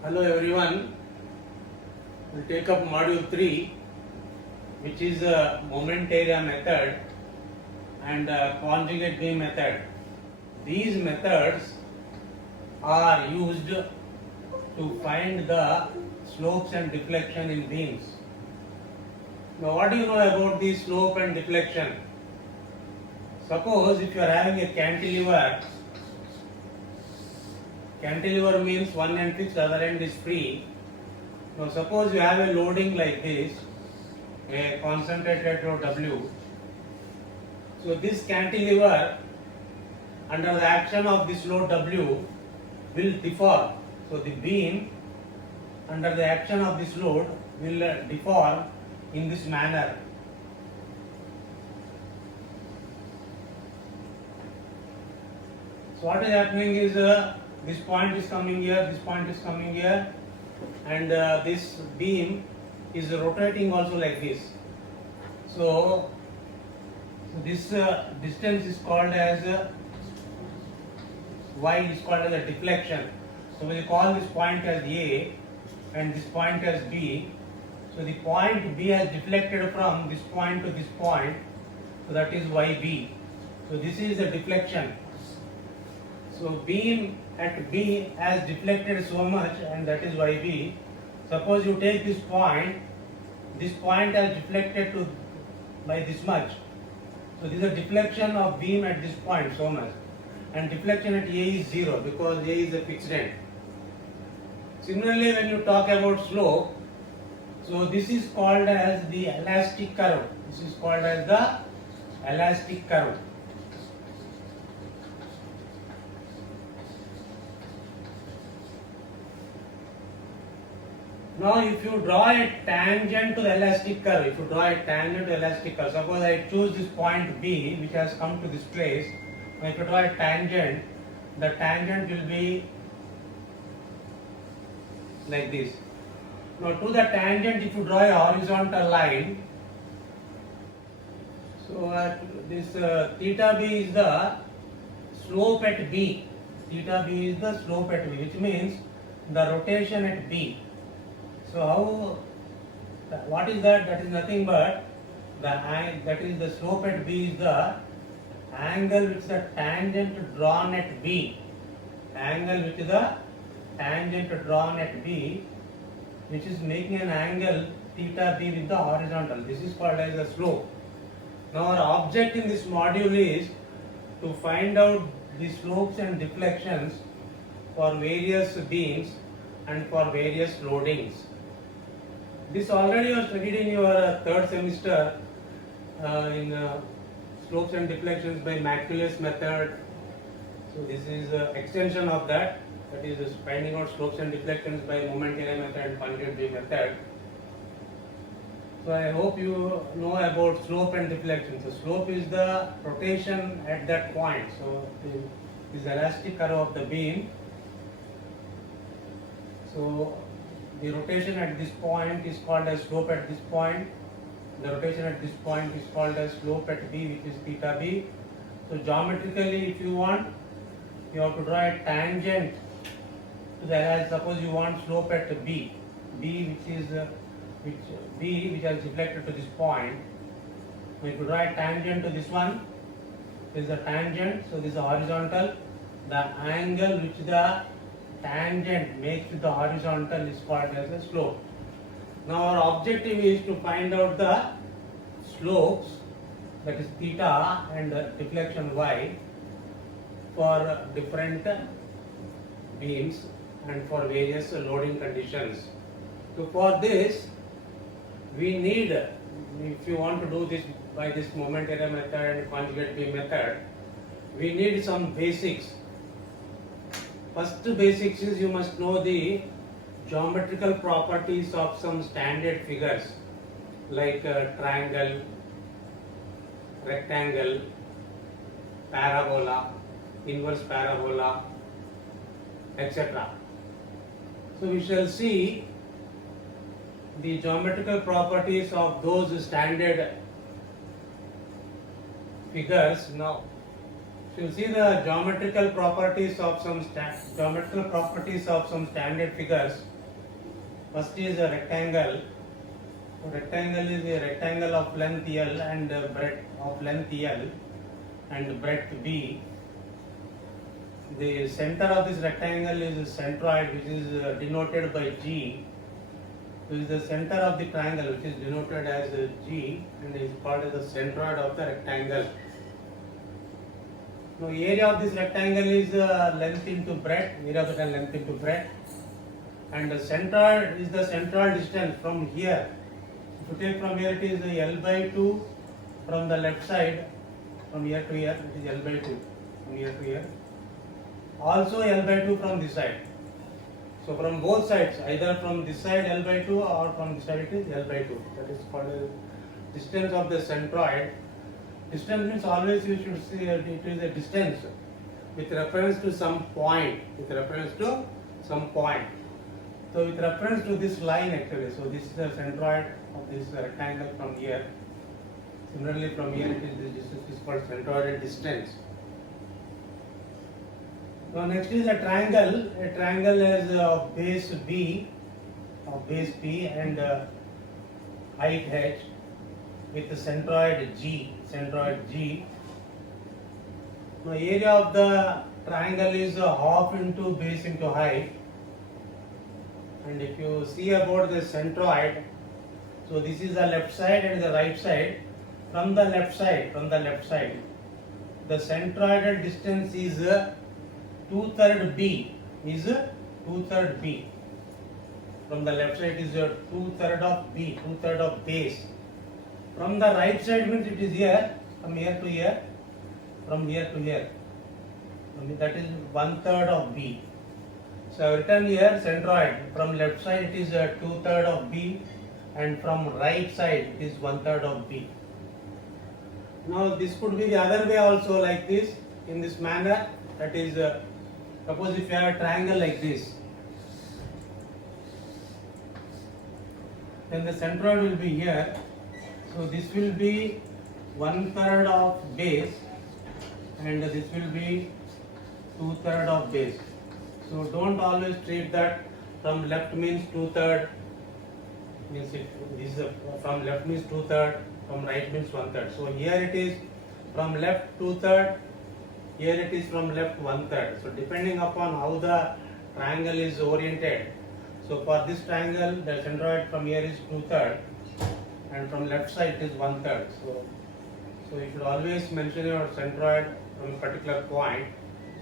Hello everyone, we'll take up module 3, which is a moment area method and a conjugate beam method. These methods are used to find the slopes and deflection in beams. Now what do you know about the slope and deflection? Suppose if you are having a cantilever means one end fixed, other end is free. Now suppose you have a loading like this, a concentrated load W. So this cantilever under the action of this load W will deform. So the beam under the action of this load will deform in this manner. So what is happening is this point is coming here, this point is coming here, and this beam is rotating also like this. So this distance is called as y is called as a deflection. So we call this point as A and this point as B. So the point B has deflected from this point to this point, so that is YB. So this is the deflection. So beam at B has deflected so much, and that is YB. Suppose you take this point has deflected to by this much. So this is a deflection of beam at this point so much, and deflection at A is 0 because A is a fixed end. Similarly, when you talk about slope, so this is called as the elastic curve. This is called as the elastic curve. Now if you draw a tangent to the elastic curve, suppose I choose this point B which has come to this place. Now if you draw a tangent, the tangent will be like this. Now to the tangent, if you draw a horizontal line, so this theta B is the slope at B. Theta B is the slope at B, which means the rotation at B. So what is that? That is nothing but that is the slope at B is the angle which the tangent drawn at B. Angle which the tangent drawn at B, which is making an angle theta B with the horizontal. This is called as the slope. Now our object in this module is to find out the slopes and deflections for various beams and for various loadings. This already was studied in your third semester in slopes and deflections by Macaulay method. So this is extension of that. That is finding out slopes and deflections by moment area method and conjugate beam method. So I hope you know about slope and deflection. So slope is the rotation at that point. So this elastic curve of the beam. So the rotation at this point is called as slope at this point. The rotation at this point is called as slope at B, which is theta B. So geometrically, if you want, you have to draw a tangent to the, suppose you want slope at B, which has deflected to this point. If you draw a tangent to this one, this is a tangent, so this is a horizontal. The angle which the tangent makes with the horizontal is called as a slope. Now our objective is to find out the slopes, that is theta, and the deflection y for different beams and for various loading conditions. So for this we need, if you want to do this by this moment area method and conjugate beam method, we need some basics. First basics is you must know the geometrical properties of some standard figures like triangle, rectangle, parabola, inverse parabola, etc. So we shall see the geometrical properties of those standard figures now. If you see the geometrical properties of some standard figures, first is a rectangle. So rectangle is a rectangle of length L and breadth of length L and breadth B. The center of this rectangle is a centroid, which is denoted by G. This is the center of the triangle, which is denoted as G, and is called as the centroid of the rectangle. Now, area of this rectangle is length into breadth, area of the length into breadth, and the centroid is the central distance from here. If you take from here, it is L by 2 from the left side, from here to here, it is L by 2 from here to here. Also L by 2 from this side. So from both sides, either from this side L by 2 or from this side it is L by 2. That is called the distance of the centroid. Distance means always you should see it is a distance with reference to some point. With reference to some point. So with reference to this line actually. So this is the centroid of this rectangle from here. Similarly from here it is the distance is called centroidal distance. Now next is a triangle. A triangle is of base B, and height h with the centroid G. Now area of the triangle is half into base into height. And if you see about the centroid, so this is the left side and the right side. From the left side, the centroidal distance is 2/3 B. From the left side is 2/3 of B, 2/3 of base. From the right side means it is here, from here to here, from here to here. That is 1/3 of B. So I have written here centroid. From left side it is 2/3 of B, and from right side it is 1/3 of B. Now this could be the other way also, like this, in this manner. That is, suppose if you have a triangle like this, then the centroid will be here. So this will be 1/3 of base, and this will be 2/3 of base. So don't always treat that from left means 2/3, means from left means 2/3, from right means 1/3. So here it is from left 2/3, here it is from left 1/3. So depending upon how the triangle is oriented. So for this triangle, the centroid from here is 2/3, and from left side it is 1/3. So you should always mention your centroid from a particular point.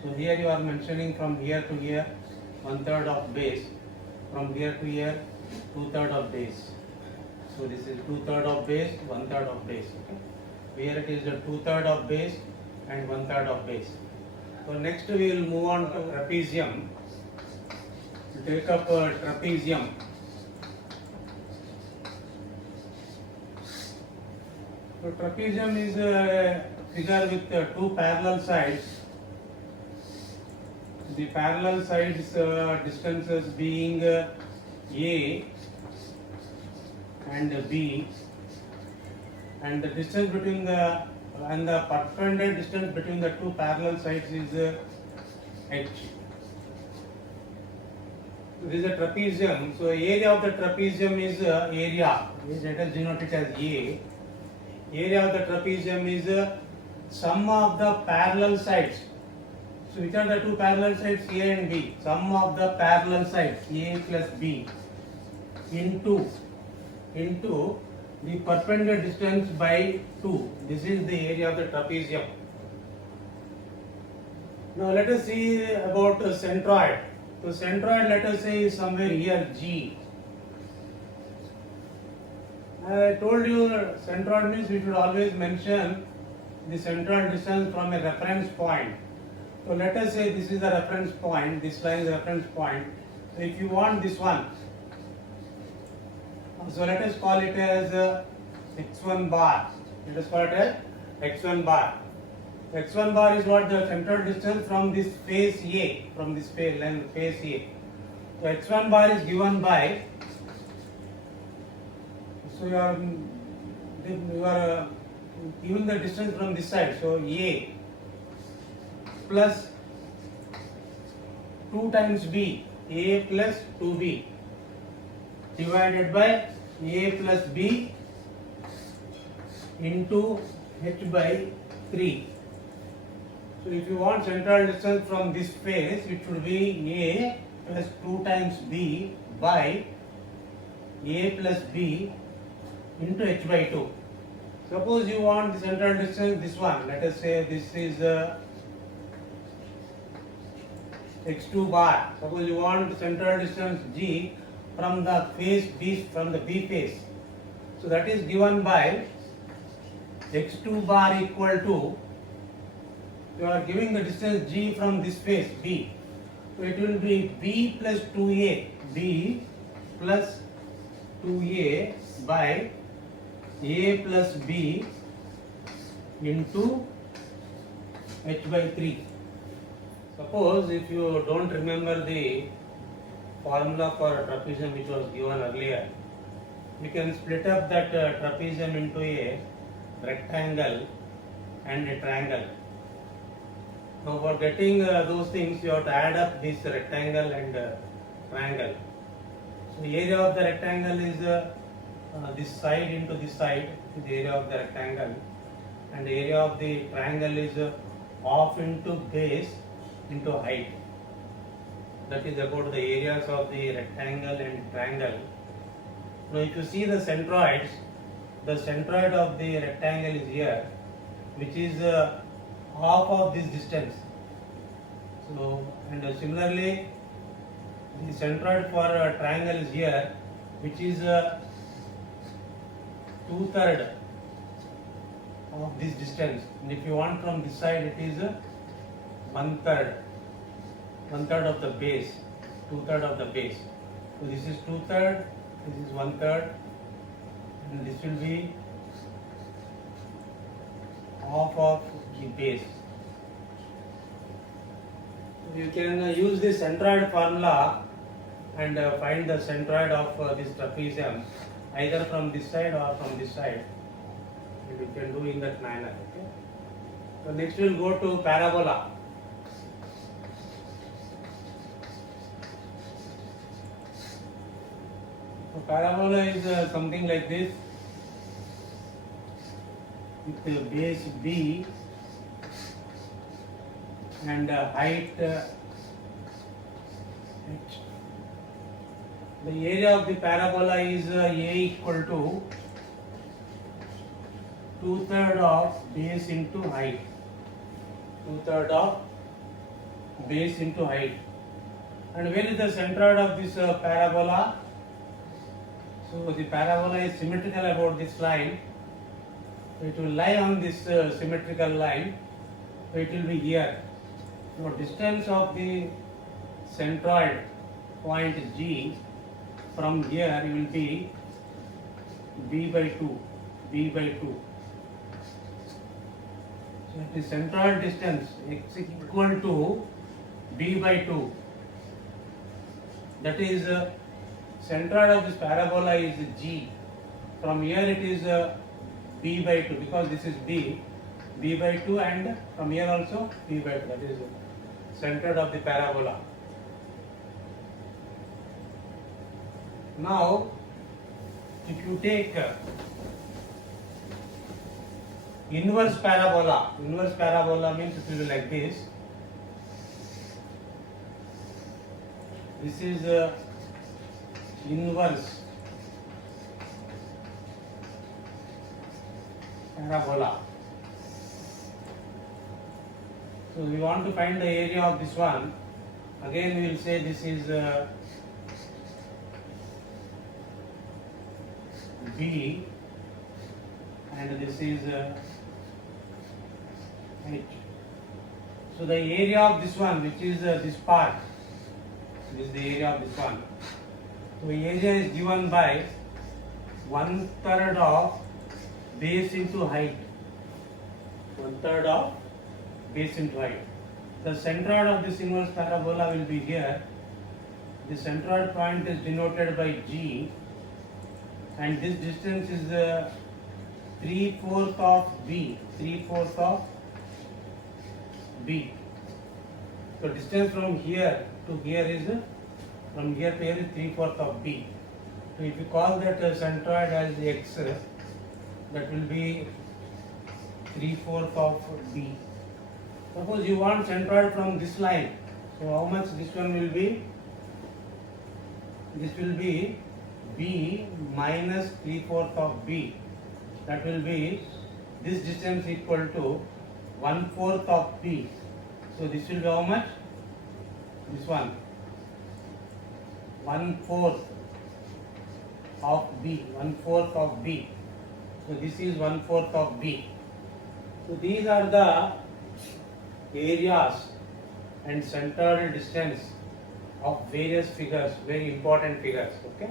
So here you are mentioning from here to here 1/3 of base, from here to here 2/3 of base. So this is 2/3 of base, 1/3 of base. Okay? Here it is 2/3 of base and 1/3 of base. So next we will move on to trapezium. We take up trapezium. So trapezium is a figure with two parallel sides. The parallel sides distances being A and B, and the distance between the perpendicular distance between the two parallel sides is h. This is a trapezium. So area of the trapezium is area. Let us denote it as A. Area of the trapezium is sum of the parallel sides. So which are the two parallel sides, A and B? Sum of the parallel sides, A plus B, into the perpendicular distance by 2. This is the area of the trapezium. Now let us see about centroid. So centroid, let us say, is somewhere here G. I told you centroid means we should always mention the central distance from a reference point. So let us say this is the reference point, this line is the reference point. So if you want this one, so let us call it as x1 bar. Let us call it as x1 bar. X1 bar is what? The central distance from this face A, from this face A. So x1 bar is given by, so you are giving the distance from this side. So A plus 2 times b, a plus 2b divided by a plus b into h by 3. So if you want central distance from this face, it should be a plus 2 times b by a plus b into h by 2. Suppose you want the central distance, this one, let us say this is x2 bar. Suppose you want the central distance g from the face b, from the b face. So that is given by x2 bar equal to, you are giving the distance g from this face b. So it will be b plus 2a, b plus 2a by a plus b into h by 3. Suppose if you don't remember the formula for a trapezium which was given earlier, we can split up that trapezium into a rectangle and a triangle. Now for getting those things, you have to add up this rectangle and triangle. So the area of the rectangle is this side into this side, the area of the rectangle, and the area of the triangle is half into base into height. That is about the areas of the rectangle and triangle. Now if you see the centroids of the rectangle is here, which is half of this distance. So, and similarly the centroid for a triangle is here, which is 2/3 of this distance. And if you want from this side, it is 1/3 of the base, 2/3 of the base. So this is 2/3, this is 1/3, and this will be half of the base. So you can use this centroid formula and find the centroid of this trapezium either from this side or from this side. And you can do in that manner. Okay? So next we will go to parabola. So parabola is something like this, with the base b and height h. The area of the parabola is a equal to 2/3 of base into height. 2/3 of base into height. And where is the centroid of this parabola? So the parabola is symmetrical about this line. It will lie on this symmetrical line. So it will be here. Now distance of the centroid point G from here will be b by 2. So the centroid distance x equal to b by 2. That is centroid of this parabola is G. From here it is b by 2, because this is b by 2, and from here also b by 2. That is centroid of the parabola. Now if you take inverse parabola means it will be like this. This is inverse parabola. So we want to find the area of this one. Again we will say this is B and this is H. So the area of this one, which is this part, this is the area of this one. So area is given by 1/3 of base into height. 1/3 of base into height. The centroid of this inverse parabola will be here. The centroid point is denoted by G, and this distance is 3/4 of B. 3/4 of B. So distance from here to here is from here to here is 3/4 of b. So if you call that centroid as x, that will be 3/4 of b. Suppose you want centroid from this line. So how much this one will be? This will be b minus 3/4 of b. That will be this distance equal to 1/4 of b. So this will be how much? This one 1/4 of b. 1/4 of b. So this is 1/4 of b. So these are the areas and centroidal distance of various figures, very important figures. Okay.